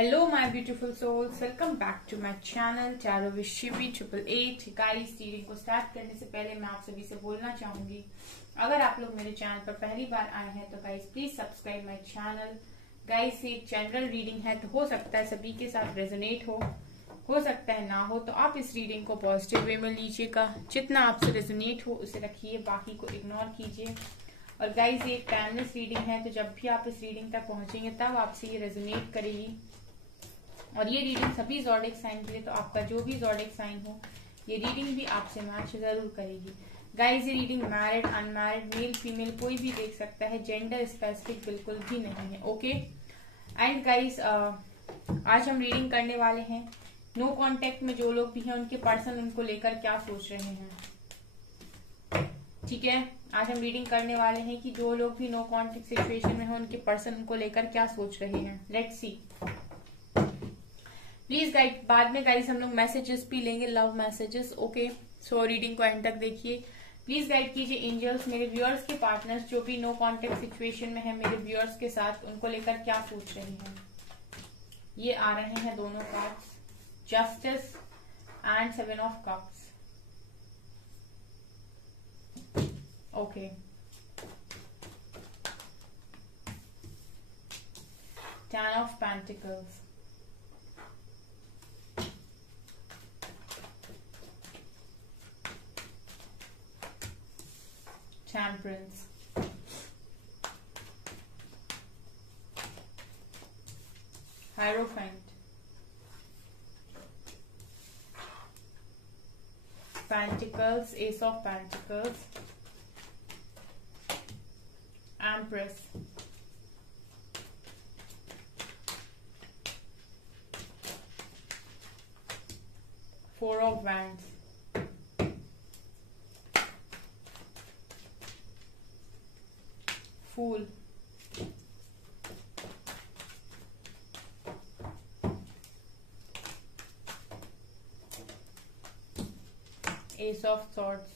Hello my beautiful souls, welcome back to my channel Tarot with Shivi 888। Guys, reading को start करने से पहले मैं आप सभी से बोलना चाहूंगी, अगर आप लोग मेरे चैनल पर पहली बार आए हैं तो guys please subscribe my channel. Guys, ये एक जनरल रीडिंग है तो हो सकता है सभी के साथ रेजोनेट हो सकता है ना हो, तो आप इस रीडिंग को पॉजिटिव वे में लीजिएगा। जितना आपसे रेजोनेट हो उसे रखिए, बाकी को इग्नोर कीजिए। और गाइस, ये एक टाइमलेस रीडिंग है तो जब भी आप इस रीडिंग तक पहुंचेंगे तब आपसे ये रेजोनेट करेगी। और ये रीडिंग सभी ज़ोडिएक साइन के लिए, तो आपका जो भी ज़ोडिएक साइन हो ये रीडिंग भी आपसे मैच जरूर करेगी। गाइस, ये reading married unmarried male female कोई भी देख सकता है, जेंडर स्पेसिफिक बिल्कुल भी नहीं है। ओके एंड गाइस, आज हम रीडिंग करने वाले हैं नो कांटेक्ट में जो लोग भी हैं उनके पर्सन उनको लेकर क्या सोच रहे हैं। ठीक है, आज हम रीडिंग करने वाले हैं कि जो लोग भी नो कांटेक्ट सिचुएशन में हो उनके पर्सन उनको लेकर क्या सोच रहे हैं। Let's see. प्लीज गाइड, बाद में गाइस हम लोग मैसेजेस भी लेंगे, love messages. Okay, so reading को एंड तक देखिए। प्लीज गाइड कीजिए एंजल्स, मेरे व्यूअर्स के पार्टनर्स जो भी नो कांटेक्ट सिचुएशन में है मेरे व्यूअर्स के साथ, उनको लेकर क्या सोच रहे हैं। ये आ रहे हैं दोनों cards, justice and 7 of cups. Okay, 10 of pentacles, Temperance, Hierophant, Pentacles, Ace of Pentacles, Empress, Four of Wands, Fool, Ace of Swords,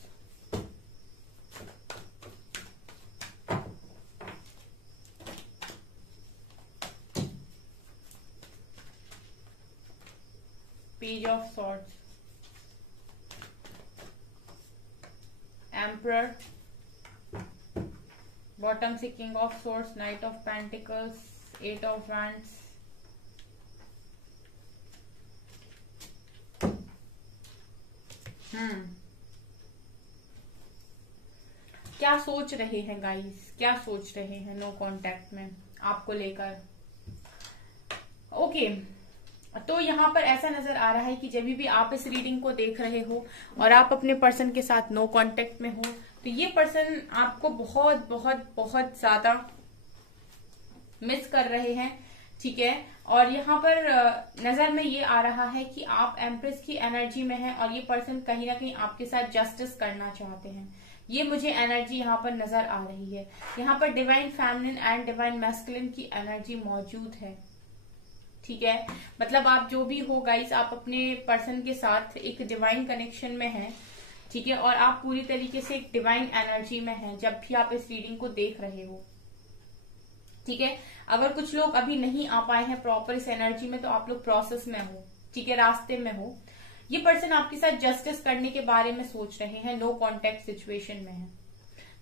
Page of Swords, Emperor, bottom से king of swords, knight of pentacles, 8 of wands, क्या सोच रहे हैं guys, क्या सोच रहे हैं no contact में आपको लेकर। ओके, तो यहाँ पर ऐसा नजर आ रहा है कि जब भी आप इस रीडिंग को देख रहे हो और आप अपने पर्सन के साथ नो कांटेक्ट में हो तो ये पर्सन आपको बहुत बहुत बहुत ज्यादा मिस कर रहे हैं। ठीक है, और यहाँ पर नजर में ये आ रहा है कि आप एम्प्रेस की एनर्जी में हैं और ये पर्सन कहीं ना कहीं आपके साथ जस्टिस करना चाहते हैं। ये मुझे एनर्जी यहाँ पर नजर आ रही है। यहाँ पर divine feminine and divine masculine की एनर्जी मौजूद है। ठीक है, मतलब आप जो भी हो गाइस, आप अपने पर्सन के साथ एक डिवाइन कनेक्शन में हैं। ठीक है, और आप पूरी तरीके से एक डिवाइन एनर्जी में हैं जब भी आप इस रीडिंग को देख रहे हो। ठीक है, अगर कुछ लोग अभी नहीं आ पाए हैं प्रॉपर इस एनर्जी में तो आप लोग प्रोसेस में हो। ठीक है, रास्ते में हो। ये पर्सन आपके साथ जस्टिस करने के बारे में सोच रहे हैं, नो कांटेक्ट सिचुएशन में है।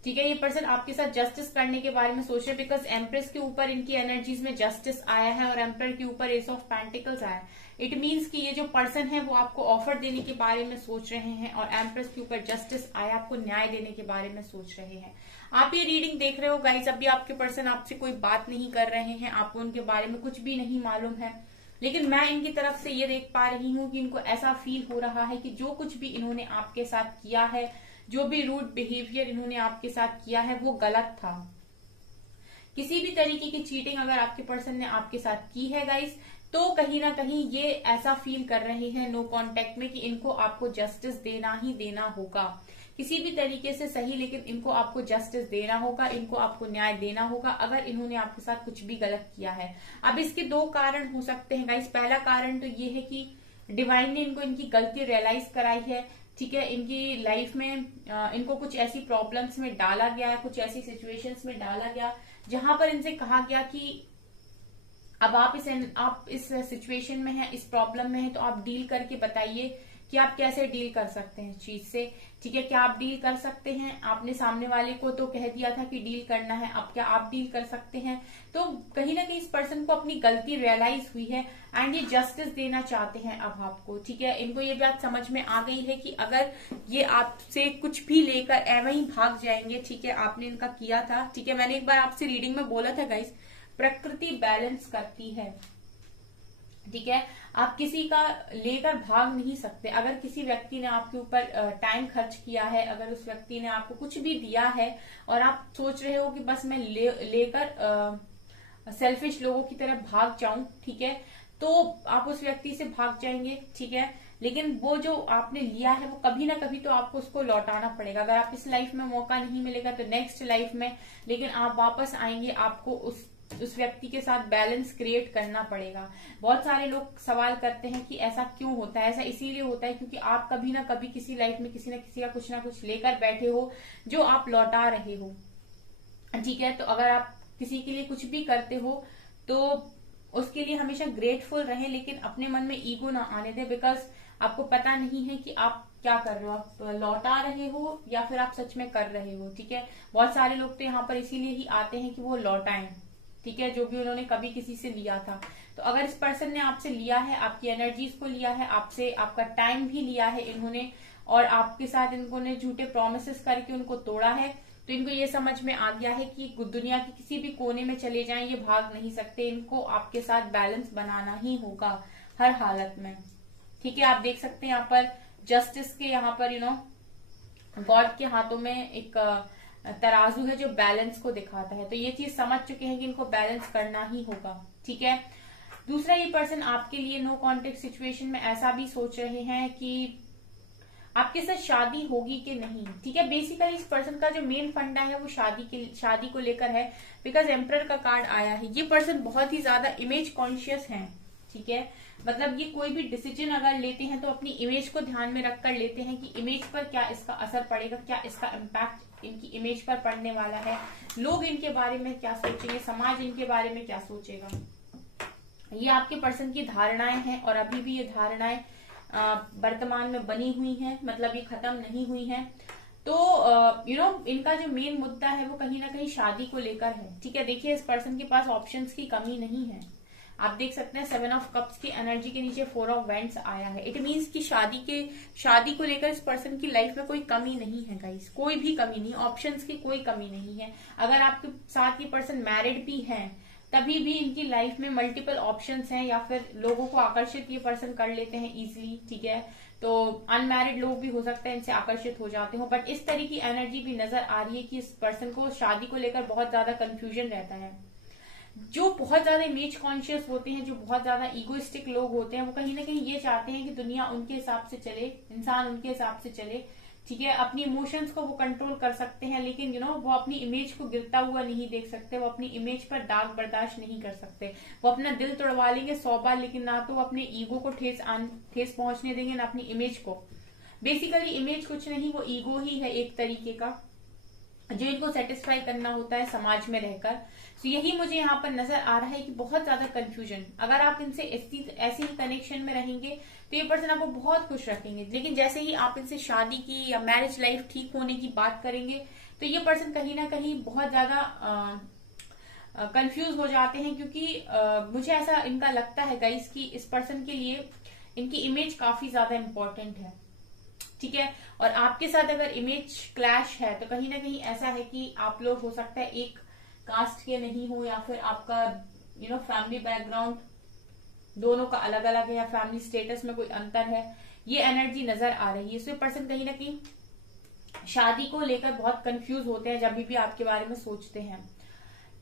ठीक है, ये पर्सन आपके साथ जस्टिस करने के बारे में सोच रहे हैं बिकॉज एम्प्रेस के ऊपर इनकी एनर्जीज में जस्टिस आया है और एम्पर के ऊपर एस ऑफ पेंटिकल्स आया है। इट मीन्स कि ये जो पर्सन है वो आपको ऑफर देने के बारे में सोच रहे हैं और एम्प्रेस के ऊपर जस्टिस आया, आपको न्याय देने के बारे में सोच रहे हैं। आप ये रीडिंग देख रहे हो गाइस, अभी आपके पर्सन आपसे कोई बात नहीं कर रहे हैं, आपको उनके बारे में कुछ भी नहीं मालूम है, लेकिन मैं इनकी तरफ से ये देख पा रही हूँ कि इनको ऐसा फील हो रहा है कि जो कुछ भी इन्होंने आपके साथ किया है, जो भी रूड बिहेवियर इन्होंने आपके साथ किया है वो गलत था। किसी भी तरीके की चीटिंग अगर आपके पर्सन ने आपके साथ की है गाइस, तो कहीं ना कहीं ये ऐसा फील कर रहे हैं नो कांटेक्ट में कि इनको आपको जस्टिस देना ही देना होगा, किसी भी तरीके से सही, लेकिन इनको आपको जस्टिस देना होगा, इनको आपको न्याय देना होगा अगर इन्होंने आपके साथ कुछ भी गलत किया है। अब इसके दो कारण हो सकते हैं गाइस। पहला कारण तो ये है कि डिवाइन ने इनको इनकी गलती रियलाइज कराई है। ठीक है, इनकी लाइफ में इनको कुछ ऐसी प्रॉब्लम्स में डाला गया, कुछ ऐसी सिचुएशंस में डाला गया जहां पर इनसे कहा गया कि अब आप इस सिचुएशन में हैं, इस प्रॉब्लम में हैं, तो आप डील करके बताइए कि आप कैसे डील कर सकते हैं इस चीज से। ठीक है, क्या आप डील कर सकते हैं? आपने सामने वाले को तो कह दिया था कि डील करना है, अब क्या आप डील कर सकते हैं? तो कहीं ना कहीं इस पर्सन को अपनी गलती रियलाइज हुई है एंड ये जस्टिस देना चाहते हैं अब आपको। ठीक है, इनको ये बात समझ में आ गई है कि अगर ये आपसे कुछ भी लेकर एवं ही भाग जाएंगे, ठीक है, आपने इनका किया था। ठीक है, मैंने एक बार आपसे रीडिंग में बोला था गाइस, प्रकृति बैलेंस करती है। ठीक है, आप किसी का लेकर भाग नहीं सकते। अगर किसी व्यक्ति ने आपके ऊपर टाइम खर्च किया है, अगर उस व्यक्ति ने आपको कुछ भी दिया है और आप सोच रहे हो कि बस मैं लेकर सेल्फिश लोगों की तरह भाग जाऊं, ठीक है, तो आप उस व्यक्ति से भाग जाएंगे। ठीक है, लेकिन वो जो आपने लिया है वो कभी ना कभी तो आपको उसको लौटाना पड़ेगा। अगर आप इस लाइफ में मौका नहीं मिलेगा तो नेक्स्ट लाइफ में, लेकिन आप वापस आएंगे, आपको उस व्यक्ति के साथ बैलेंस क्रिएट करना पड़ेगा। बहुत सारे लोग सवाल करते हैं कि ऐसा क्यों होता है? ऐसा इसीलिए होता है क्योंकि आप कभी ना कभी किसी लाइफ में किसी न किसी का कुछ ना कुछ लेकर बैठे हो जो आप लौटा रहे हो। ठीक है, तो अगर आप किसी के लिए कुछ भी करते हो तो उसके लिए हमेशा ग्रेटफुल रहें, लेकिन अपने मन में ईगो ना आने दें, बिकॉज आपको पता नहीं है कि आप क्या कर रहे हो, आप लौटा रहे हो या फिर आप सच में कर रहे हो। ठीक है, बहुत सारे लोग तो यहाँ पर इसीलिए ही आते हैं कि वो लौटाएं, ठीक है, जो भी उन्होंने कभी किसी से लिया था। तो अगर इस पर्सन ने आपसे लिया है, आपकी एनर्जीज को लिया है, आपसे आपका टाइम भी लिया है इन्होंने, और आपके साथ इन्होंने झूठे प्रोमिसेस करके उनको तोड़ा है, तो इनको ये समझ में आ गया है कि दुनिया के किसी भी कोने में चले जाएं, ये भाग नहीं सकते। इनको आपके साथ बैलेंस बनाना ही होगा हर हालत में। ठीक है, आप देख सकते हैं यहाँ पर जस्टिस के, यहाँ पर गॉड के हाथों में एक तराजू है जो बैलेंस को दिखाता है। तो ये चीज समझ चुके हैं कि इनको बैलेंस करना ही होगा। ठीक है, दूसरा, ये पर्सन आपके लिए नो कॉन्टेक्ट सिचुएशन में ऐसा भी सोच रहे हैं कि आपके साथ शादी होगी कि नहीं। ठीक है, बेसिकली इस पर्सन का जो मेन फंडा है वो शादी को लेकर है, बिकॉज एम्परर का कार्ड आया है। ये पर्सन बहुत ही ज्यादा इमेज कॉन्शियस है। ठीक है, मतलब ये कोई भी डिसीजन अगर लेते हैं तो अपनी इमेज को ध्यान में रखकर लेते हैं कि इमेज पर क्या इसका असर पड़ेगा, क्या इसका इम्पैक्ट इनकी इमेज पर पड़ने वाला है, लोग इनके बारे में क्या सोचेंगे, समाज इनके बारे में क्या सोचेगा। ये आपके पर्सन की धारणाएं हैं और अभी भी ये धारणाएं वर्तमान में बनी हुई हैं, मतलब ये खत्म नहीं हुई हैं। तो इनका जो मेन मुद्दा है वो कहीं ना कहीं शादी को लेकर है। ठीक है, देखिए इस पर्सन के पास ऑप्शंस की कमी नहीं है। आप देख सकते हैं 7 ऑफ कप्स की एनर्जी के नीचे 4 ऑफ वेंट्स आया है। इट मीन्स कि शादी को लेकर इस पर्सन की लाइफ में कोई कमी नहीं है गाइस, कोई भी कमी नहीं, ऑप्शंस की कोई कमी नहीं है। अगर आपके साथ ये पर्सन मैरिड भी हैं तभी भी इनकी लाइफ में मल्टीपल ऑप्शंस हैं, या फिर लोगों को आकर्षित ये पर्सन कर लेते हैं इजीली। ठीक है, तो अनमैरिड लोग भी हो सकते हैं इनसे आकर्षित हो जाते हो, बट इस तरह की एनर्जी भी नजर आ रही है कि इस पर्सन को शादी को लेकर बहुत ज्यादा कंफ्यूजन रहता है। जो बहुत ज्यादा इमेज कॉन्शियस होते हैं, जो बहुत ज्यादा इगोइस्टिक लोग होते हैं, वो कहीं ना कहीं ये चाहते हैं कि दुनिया उनके हिसाब से चले, इंसान उनके हिसाब से चले। ठीक है, अपनी इमोशंस को वो कंट्रोल कर सकते हैं, लेकिन वो अपनी इमेज को गिरता हुआ नहीं देख सकते, वो अपनी इमेज पर दाग बर्दाश्त नहीं कर सकते। वो अपना दिल तोड़वा लेंगे 100 बार, लेकिन ना तो वो अपने ईगो को ठेस पहुंचने देंगे, ना अपनी इमेज को। बेसिकली इमेज कुछ नहीं, वो ईगो ही है एक तरीके का, जो इनको सेटिस्फाई करना होता है समाज में रहकर। तो यही मुझे यहाँ पर नजर आ रहा है कि बहुत ज्यादा कंफ्यूजन, अगर आप इनसे ऐसे ही कनेक्शन में रहेंगे तो ये पर्सन आपको बहुत खुश रखेंगे, लेकिन जैसे ही आप इनसे शादी की या मैरिज लाइफ ठीक होने की बात करेंगे तो ये पर्सन कहीं ना कहीं बहुत ज्यादा कंफ्यूज हो जाते हैं, क्योंकि मुझे ऐसा इनका लगता है गाइस कि इस पर्सन के लिए इनकी इमेज काफी ज्यादा इंपॉर्टेंट है। ठीक है, और आपके साथ अगर इमेज क्लैश है तो कहीं ना कहीं ऐसा है कि आप लोग हो सकता है एक कास्ट के नहीं हो, या फिर आपका फैमिली बैकग्राउंड दोनों का अलग अलग है, या फैमिली स्टेटस में कोई अंतर है। ये एनर्जी नजर आ रही है। इसमें पर्सन कहीं ना कहीं शादी को लेकर बहुत कंफ्यूज होते हैं जब भी आपके बारे में सोचते हैं।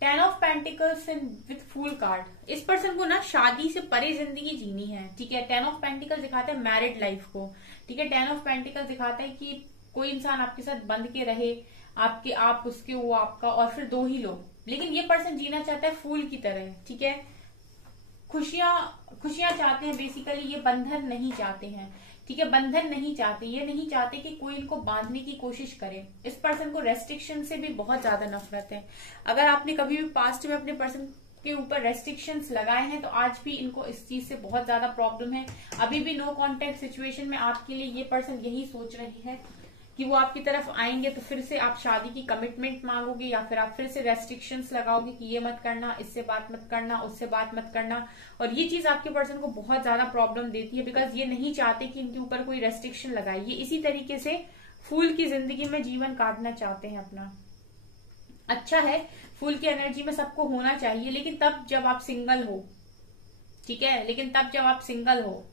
10 of pentacles with fool card, इस पर्सन को ना शादी से परे जिंदगी जीनी है। ठीक है, 10 ऑफ पेंटिकल दिखाता है मैरिड लाइफ को। ठीक है, 10 ऑफ पेंटिकल दिखाता है कि कोई इंसान आपके साथ बंध के रहे, आप उसके, वो आपका, और फिर 2 ही लोग। लेकिन ये पर्सन जीना चाहता है फूल की तरह। ठीक है, खुशियां चाहते हैं बेसिकली, ये बंधन नहीं चाहते हैं। ठीक है, बंधन नहीं चाहते, ये नहीं चाहते कि कोई इनको बांधने की कोशिश करे। इस पर्सन को रेस्ट्रिक्शन से भी बहुत ज्यादा नफरत है। अगर आपने कभी भी पास्ट में अपने पर्सन के ऊपर रेस्ट्रिक्शंस लगाए हैं, तो आज भी इनको इस चीज से बहुत ज्यादा प्रॉब्लम है। अभी भी नो कॉन्टेक्ट सिचुएशन में आपके लिए ये पर्सन यही सोच रही है कि वो आपकी तरफ आएंगे तो फिर से आप शादी की कमिटमेंट मांगोगे, या फिर आप फिर से रेस्ट्रिक्शंस लगाओगे कि ये मत करना, इससे बात मत करना, उससे बात मत करना। और ये चीज आपके पर्सन को बहुत ज्यादा प्रॉब्लम देती है, बिकॉज ये नहीं चाहते कि इनके ऊपर कोई रेस्ट्रिक्शन लगाए। ये इसी तरीके से फूल की जिंदगी में जीवन काटना चाहते हैं अपना। अच्छा है, फूल की एनर्जी में सबको होना चाहिए, लेकिन तब जब आप सिंगल हो, ठीक है, लेकिन तब जब आप सिंगल हो,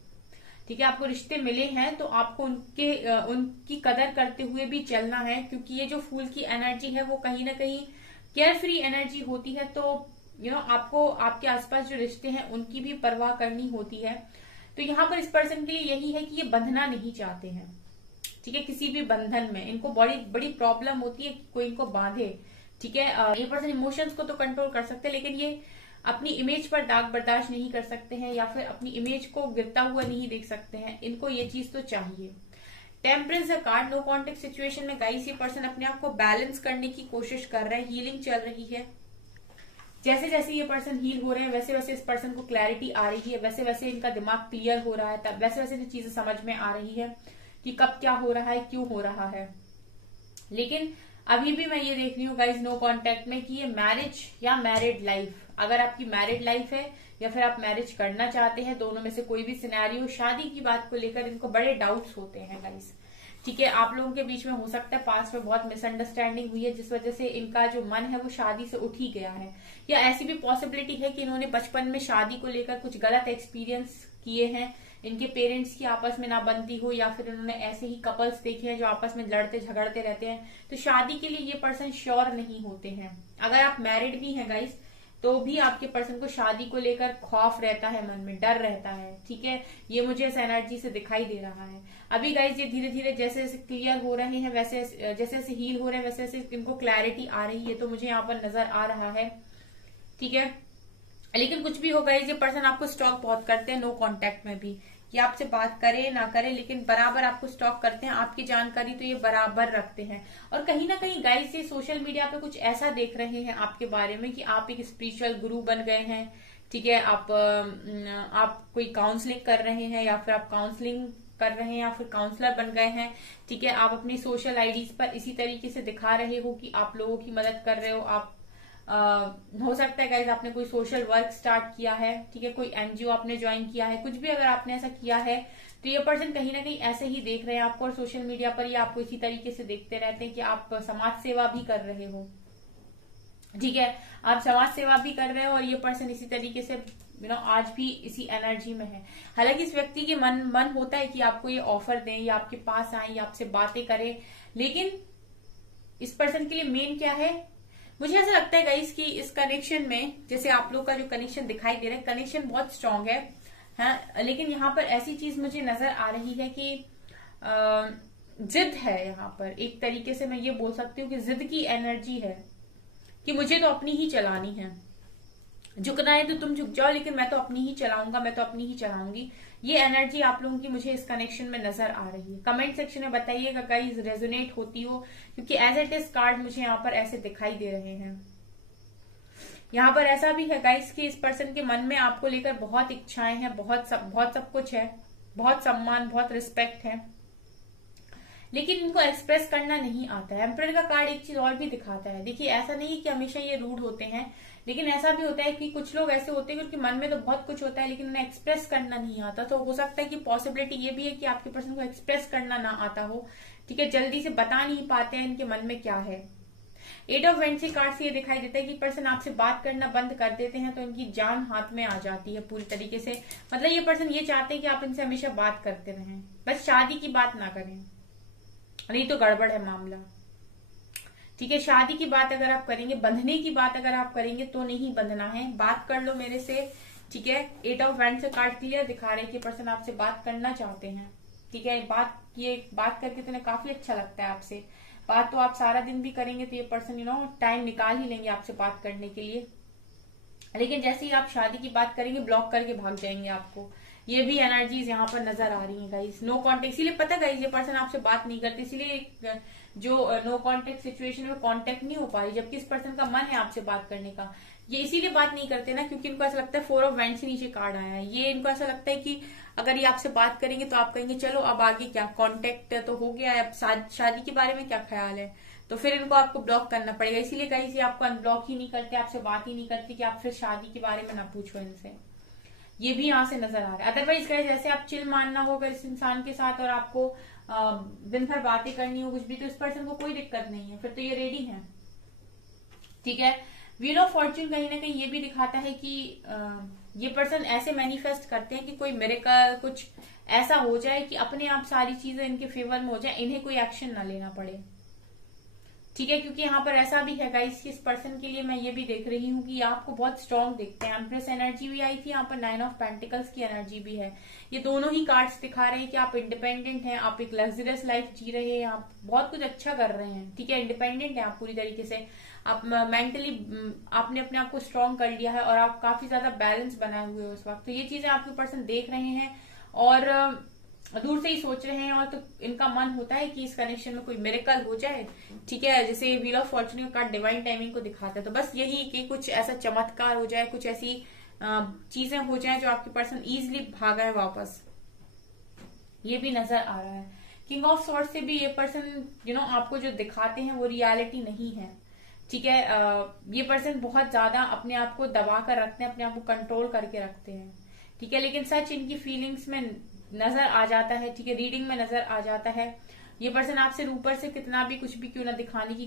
ठीक है, आपको रिश्ते मिले हैं तो आपको उनकी कदर करते हुए भी चलना है, क्योंकि ये जो फूल की एनर्जी है वो कहीं ना कहीं केयर फ्री एनर्जी होती है। तो आपको आपके आसपास जो रिश्ते हैं उनकी भी परवाह करनी होती है। तो यहाँ पर इस पर्सन के लिए यही है कि ये बंधना नहीं चाहते हैं, ठीक है, किसी भी बंधन में। इनको बड़ी बड़ी प्रॉब्लम होती है कि कोई इनको बांधे, ठीक है। ये पर्सन इमोशंस को तो कंट्रोल कर सकते हैं, लेकिन ये अपनी इमेज पर दाग बर्दाश्त नहीं कर सकते हैं, या फिर अपनी इमेज को गिरता हुआ नहीं देख सकते हैं। इनको ये चीज तो चाहिए। टेम्परेंस का कार्ड, नो कॉन्टेक्ट सिचुएशन में गाइस ये पर्सन अपने आप को बैलेंस करने की कोशिश कर रहे हैं, हीलिंग चल रही है। जैसे जैसे ये पर्सन हील हो रहे हैं वैसे वैसे इस पर्सन को क्लैरिटी आ रही है, वैसे वैसे इनका दिमाग क्लियर हो रहा है, तब वैसे वैसे चीजें समझ में आ रही है कि कब क्या हो रहा है, क्यों हो रहा है। लेकिन अभी भी मैं ये देख रही हूँ गाइज नो कॉन्टेक्ट में कि ये मैरिज या मैरिड लाइफ, अगर आपकी मैरिड लाइफ है या फिर आप मैरिज करना चाहते हैं, दोनों में से कोई भी सिनेरियो, शादी की बात को लेकर इनको बड़े डाउट्स होते हैं गाइज, ठीक है। आप लोगों के बीच में हो सकता है पास्ट में बहुत मिसअंडरस्टैंडिंग हुई है, जिस वजह से इनका जो मन है वो शादी से उठ ही गया है। या ऐसी भी पॉसिबिलिटी है कि इन्होंने बचपन में शादी को लेकर कुछ गलत एक्सपीरियंस किए हैं, इनके पेरेंट्स की आपस में ना बनती हो, या फिर इन्होंने ऐसे ही कपल्स देखे हैं जो आपस में लड़ते झगड़ते रहते हैं। तो शादी के लिए ये पर्सन श्योर नहीं होते हैं। अगर आप मैरिड भी हैं गाइस, तो भी आपके पर्सन को शादी को लेकर खौफ रहता है, मन में डर रहता है, ठीक है। ये मुझे इस एनर्जी से दिखाई दे रहा है। अभी गाइस ये धीरे धीरे जैसे जैसे क्लियर हो रहे हैं, वैसे जैसे जैसे हील हो रहे हैं, वैसे वैसे इनको क्लैरिटी आ रही है, तो मुझे यहाँ पर नजर आ रहा है, ठीक है। लेकिन कुछ भी हो गाइस, ये पर्सन आपको स्टॉक बहुत करते हैं नो कॉन्टेक्ट में भी, कि आपसे बात करे ना करे लेकिन बराबर आपको स्टॉक करते हैं, आपकी जानकारी तो ये बराबर रखते हैं। और कहीं ना कहीं गाइस ये सोशल मीडिया पे कुछ ऐसा देख रहे हैं आपके बारे में कि आप एक स्पिरिचुअल गुरु बन गए हैं, ठीक है। आप कोई काउंसलिंग कर रहे हैं, या फिर आप काउंसलिंग कर रहे हैं, या फिर काउंसलर बन गए हैं, ठीक है। आप अपनी सोशल आईडीज पर इसी तरीके से दिखा रहे हो कि आप लोगों की मदद कर रहे हो। आप हो सकता है गाइज आपने कोई सोशल वर्क स्टार्ट किया है, ठीक है, कोई एनजीओ आपने ज्वाइन किया है, कुछ भी अगर आपने ऐसा किया है तो ये पर्सन कहीं ना कहीं ऐसे ही देख रहे हैं आपको, और सोशल मीडिया पर ये आपको इसी तरीके से देखते रहते हैं कि आप समाज सेवा भी कर रहे हो, ठीक है, आप समाज सेवा भी कर रहे हो। और ये पर्सन इसी तरीके से आज भी इसी एनर्जी में है। हालांकि इस व्यक्ति के मन होता है कि आपको ये ऑफर दें, या आपके पास आए, या आपसे बातें करें, लेकिन इस पर्सन के लिए मेन क्या है, मुझे ऐसा लगता है गाइस कि इस कनेक्शन में, जैसे आप लोग का जो कनेक्शन दिखाई दे रहा है, कनेक्शन बहुत स्ट्रांग है, हाँ, लेकिन यहाँ पर ऐसी चीज मुझे नजर आ रही है कि जिद है यहाँ पर। एक तरीके से मैं ये बोल सकती हूँ कि जिद की एनर्जी है कि मुझे तो अपनी ही चलानी है, झुकना है तो तुम झुक जाओ, लेकिन मैं तो अपनी ही चलाऊंगा, मैं तो अपनी ही चलाऊंगी। ये एनर्जी आप लोगों की मुझे इस कनेक्शन में नजर आ रही है। कमेंट सेक्शन में बताइएगा गाइस रेजोनेट होती हो, क्योंकि एज इट इज कार्ड मुझे यहाँ पर ऐसे दिखाई दे रहे हैं। यहाँ पर ऐसा भी है गाइस कि इस पर्सन के मन में आपको लेकर बहुत इच्छाएं हैं, बहुत सब कुछ है, बहुत सम्मान, बहुत रिस्पेक्ट है, लेकिन इनको एक्सप्रेस करना नहीं आता है। एम्परर का कार्ड एक चीज और भी दिखाता है, देखिए ऐसा नहीं है कि हमेशा ये रूड होते हैं, लेकिन ऐसा भी होता है कि कुछ लोग ऐसे होते हैं क्योंकि मन में तो बहुत कुछ होता है लेकिन उन्हें एक्सप्रेस करना नहीं आता। तो हो सकता है कि पॉसिबिलिटी ये भी है कि आपके पर्सन को एक्सप्रेस करना ना आता हो, ठीक है, जल्दी से बता नहीं पाते हैं इनके मन में क्या है। 8 ऑफ वेंट्स कार्ड से ये दिखाई देता है कि पर्सन आपसे बात करना बंद कर देते हैं तो इनकी जान हाथ में आ जाती है पूरी तरीके से। मतलब ये पर्सन ये चाहते हैं कि आप इनसे हमेशा बात करते रहें, बस शादी की बात ना करें, नहीं तो गड़बड़ है मामला, ठीक है। शादी की बात अगर आप करेंगे, बंधने की बात अगर आप करेंगे तो नहीं बंधना है, बात कर लो मेरे से, ठीक है। 8 ऑफ वैंड से कार्ड क्लियर दिखा रहे हैं कि पर्सन आपसे बात करना चाहते हैं, ठीक है। बात करके तो काफी अच्छा लगता है आपसे, बात तो आप सारा दिन भी करेंगे तो ये पर्सन टाइम निकाल ही लेंगे आपसे बात करने के लिए, लेकिन जैसे ही आप शादी की बात करेंगे ब्लॉक करके भाग जाएंगे आपको। ये भी एनर्जीज यहाँ पर नजर आ रही हैं गाइस। नो कॉन्टेक्ट, इसीलिए पता गाइस ये पर्सन आपसे बात नहीं करते, इसीलिए जो नो कॉन्टेक्ट सिचुएशन में कॉन्टेक्ट नहीं हो पा रही, जबकि इस पर्सन का मन है आपसे बात करने का, ये इसीलिए बात नहीं करते ना क्योंकि इनको ऐसा लगता है 4 ऑफ वैंड से नीचे कार्ड आया है। ये इनको ऐसा लगता है कि अगर ये आपसे बात करेंगे तो आप कहेंगे चलो अब आगे क्या, कांटेक्ट तो हो गया है, अब शादी के बारे में क्या ख्याल है, तो फिर इनको आपको ब्लॉक करना पड़ेगा। इसीलिए कहीं से आपको अनब्लॉक ही नहीं करते, आपसे बात ही नहीं करते कि आप फिर शादी के बारे में ना पूछो इनसे। ये भी यहाँ से नजर आ रहा है। अदरवाइज गाइस जैसे आप चिल मानना होगा इस इंसान के साथ और आपको दिन भर बातें करनी हो कुछ भी, तो इस पर्सन को कोई दिक्कत नहीं है, फिर तो ये रेडी है। ठीक है, व्हील ऑफ फॉर्च्यून कहीं ना कहीं ये भी दिखाता है कि ये पर्सन ऐसे मैनिफेस्ट करते हैं कि कोई मिरेकल कुछ ऐसा हो जाए कि अपने आप सारी चीजें इनके फेवर में हो जाए, इन्हें कोई एक्शन ना लेना पड़े। ठीक है, क्योंकि यहाँ पर ऐसा भी है गाइस कि इस पर्सन के लिए मैं ये भी देख रही हूँ कि आपको बहुत स्ट्रांग देखते हैं। एम्प्रेस एनर्जी भी आई थी, यहाँ पर 9 ऑफ पेंटिकल्स की एनर्जी भी है। ये दोनों ही कार्ड्स दिखा रहे हैं कि आप इंडिपेंडेंट हैं, आप एक लग्जरियस लाइफ जी रहे हैं, आप बहुत कुछ अच्छा कर रहे हैं। ठीक है, इंडिपेंडेंट है आप पूरी तरीके से, आप मेंटली आपने अपने आप को स्ट्रांग कर लिया है और आप काफी ज्यादा बैलेंस बनाए हुए हो इस वक्त। तो ये चीजें आपके पर्सन देख रहे हैं और दूर से ही सोच रहे हैं, और तो इनका मन होता है कि इस कनेक्शन में कोई मिरेकल हो जाए। ठीक है, जैसे व्हील ऑफ फॉर्च्यून का कार्ड डिवाइन टाइमिंग को दिखाता है, तो बस यही कि कुछ ऐसा चमत्कार हो जाए, कुछ ऐसी चीजें हो जाए जो आपके पर्सन इजिली भागा है वापस, ये भी नजर आ रहा है। किंग ऑफ सॉर्ड्स से भी ये पर्सन आपको जो दिखाते हैं वो रियलिटी नहीं है। ठीक है, ये पर्सन बहुत ज्यादा अपने आप को दबा कर रखते हैं, अपने आप को कंट्रोल करके रखते हैं। ठीक है, लेकिन सच इनकी फीलिंग्स में नजर आ जाता है। ठीक है, रीडिंग में नजर आ जाता है। ये पर्सन आपसे ऊपर से कितना भी कुछ भी क्यों ना दिखाने की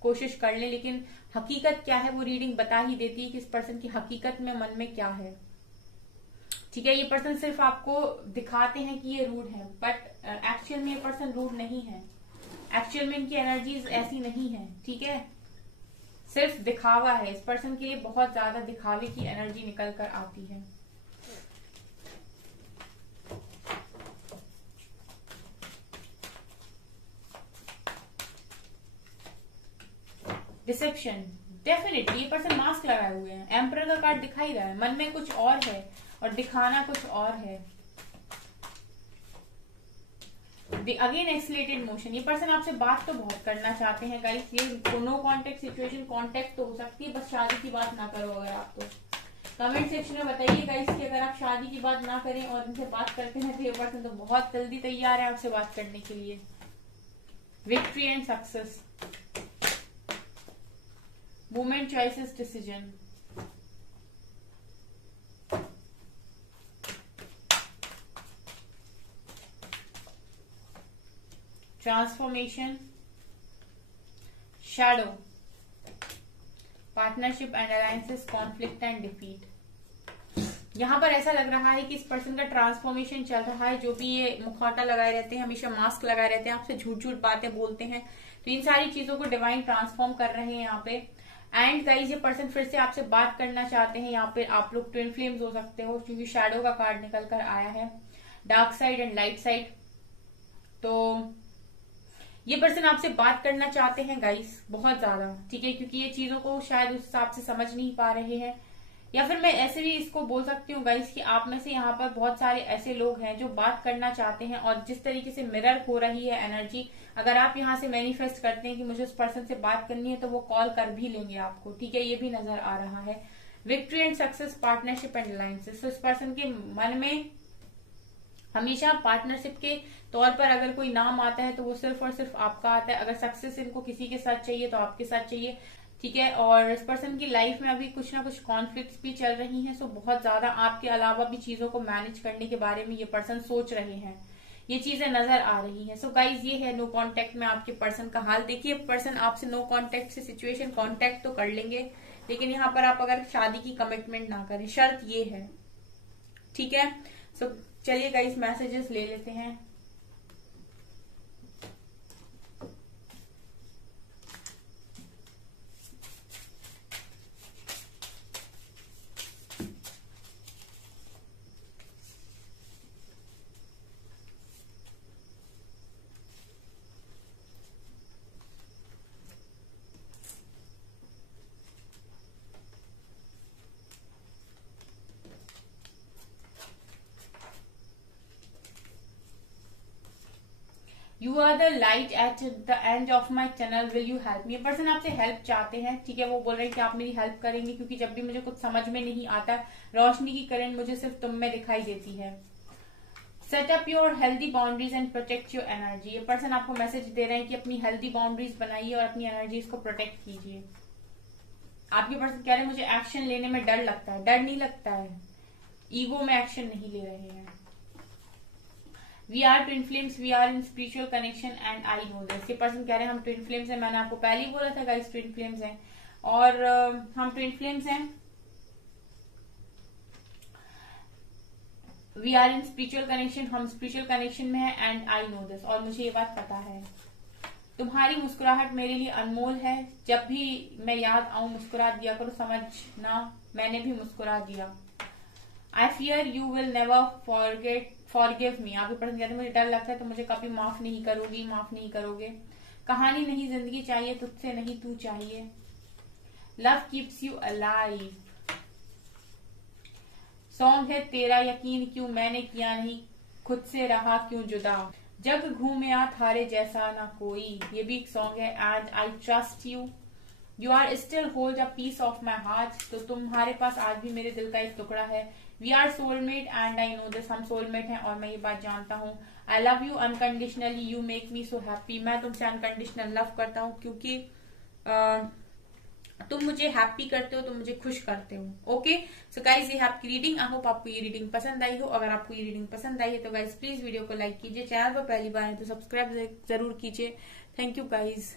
कोशिश कर ले, लेकिन हकीकत क्या है वो रीडिंग बता ही देती है कि इस पर्सन की हकीकत में मन में क्या है। ठीक है, ये पर्सन सिर्फ आपको दिखाते हैं कि ये रूड है, बट एक्चुअल में ये पर्सन रूड नहीं है। एक्चुअल में इनकी एनर्जीज ऐसी नहीं है। ठीक है, सिर्फ दिखावा है। इस पर्सन के लिए बहुत ज्यादा दिखावे की एनर्जी निकल कर आती है। डिसेप्शन, डेफिनेटली ये पर्सन मास्क लगाए हुए हैं। एम्परर का कार्ड दिखाई रहा है, मन में कुछ और है और दिखाना कुछ और है। अगेन एक्सलेटेड मोशन, ये पर्सन आपसे बात तो बहुत करना चाहते हैं गाइस। ये नो कांटेक्ट सिचुएशन, कांटेक्ट तो हो सकती है, बस शादी की बात ना करो। अगर आप तो कमेंट सेक्शन में बताइए गाइस कि अगर आप शादी की बात ना करें और इनसे बात करते हैं तो ये पर्सन तो बहुत जल्दी तैयार है आपसे बात करने के लिए। Victory and success, women choices decision, transformation, shadow, partnership and alliances, conflict and defeat. यहां पर ऐसा लग रहा है कि इस पर्सन का ट्रांसफॉर्मेशन चल रहा है। जो भी ये मुखौटा लगाए रहते हैं, हमेशा मास्क लगाए रहते हैं, आपसे झूठ झूठ बातें बोलते हैं, तो इन सारी चीजों को डिवाइन ट्रांसफॉर्म कर रहे हैं यहाँ पे। एंड गाइस ये पर्सन फिर से आपसे बात करना चाहते हैं। यहाँ पे आप लोग ट्विन फ्लेम्स हो सकते हो, क्योंकि शैडो का कार्ड निकल कर आया है, dark side and light side. तो ये पर्सन आपसे बात करना चाहते हैं गाइस बहुत ज्यादा। ठीक है, क्योंकि ये चीजों को शायद उस हिसाब से समझ नहीं पा रहे हैं, या फिर मैं ऐसे भी इसको बोल सकती हूँ गाइस कि आप में से यहाँ पर बहुत सारे ऐसे लोग हैं जो बात करना चाहते हैं, और जिस तरीके से मिरर हो रही है एनर्जी, अगर आप यहाँ से मैनिफेस्ट करते हैं कि मुझे उस पर्सन से बात करनी है तो वो कॉल कर भी लेंगे आपको। ठीक है, ये भी नजर आ रहा है। Victory and success, partnership and alliances, तो इस पर्सन के मन में हमेशा पार्टनरशिप के तौर पर अगर कोई नाम आता है तो वो सिर्फ और सिर्फ आपका आता है। अगर सक्सेस इनको किसी के साथ चाहिए तो आपके साथ चाहिए। ठीक है, और इस पर्सन की लाइफ में अभी कुछ ना कुछ कॉन्फ्लिक्ट्स भी चल रही हैं, सो बहुत ज्यादा आपके अलावा भी चीजों को मैनेज करने के बारे में ये पर्सन सोच रहे हैं। ये चीजें नजर आ रही हैं। सो गाइज ये है नो कांटेक्ट में आपके पर्सन का हाल। देखिए पर्सन आपसे नो कांटेक्ट से सिचुएशन कांटेक्ट तो कर लेंगे, लेकिन यहाँ पर आप अगर शादी की कमिटमेंट ना करें, शर्त ये है। ठीक है, सो चलिए गाइस मैसेजेस ले लेते हैं। You are the light at the end of my tunnel, will you help me. ये पर्सन आपसे हेल्प चाहते हैं, ठीक है, वो बोल रहे हैं कि आप मेरी हेल्प करेंगे, क्योंकि जब भी मुझे कुछ समझ में नहीं आता, रोशनी की किरण मुझे सिर्फ तुम में दिखाई देती है। Set up your healthy boundaries and protect your energy. ये पर्सन आपको मैसेज दे रहे हैं कि अपनी हेल्दी बाउंड्रीज बनाइए और अपनी एनर्जीज को प्रोटेक्ट कीजिए। आपके पर्सन कह रहे हैं मुझे एक्शन लेने में डर लगता है। डर नहीं लगता है, ईगो में एक्शन नहीं ले रहे हैं। We are twin flames, we are in spiritual connection and I know this. ये पर्सन कह रहे हैं हम ट्विन फ्लेम्स हैं। मैंने आपको पहले ही बोला था गाइस ट्विन फ्लेम्स हैं, और हम ट्विन फ्लेम्स हैं। We are in spiritual connection, हम स्पिरिचुअल कनेक्शन में है, एंड आई नो दिस, और मुझे ये बात पता है। तुम्हारी मुस्कुराहट मेरे लिए अनमोल है। जब भी मैं याद आऊं मुस्कुरा दिया करो, समझना मैंने भी मुस्कुरा दिया। I fear you will never forgive me. आपके पर्सन कहते हैं मुझे डर लगता है तो मुझे कभी माफ नहीं करोगी, माफ नहीं करोगे। कहानी नहीं जिंदगी चाहिए, तुझसे नहीं तू चाहिए। Love keeps you alive. Song है तेरा यकीन क्यों मैंने किया नहीं, खुद से रहा क्यों जुदा। जग घूमे आ थारे जैसा ना कोई, ये भी एक सॉन्ग है। And I trust you, you are still hold a piece of my heart. तो तुम्हारे पास आज भी मेरे दिल का एक टुकड़ा है। We are soulmate and I know this, हम सोलमेट हैं और मैं ये बात जानता हूँ। I love you unconditionally, you make me so happy. मैं तुमसे अनकंडीशनल लव करता हूँ, क्योंकि तुम मुझे हैप्पी करते हो, तुम मुझे खुश करते हो। ओके, सो गाइज ये है आपकी रीडिंग। आई होप आपको ये रीडिंग पसंद आई हो। अगर आपको ये रीडिंग पसंद आई है तो गाइज प्लीज वीडियो को लाइक कीजिए, चैनल पर पहली बार है तो सब्सक्राइब जरूर कीजिए। Thank you guys.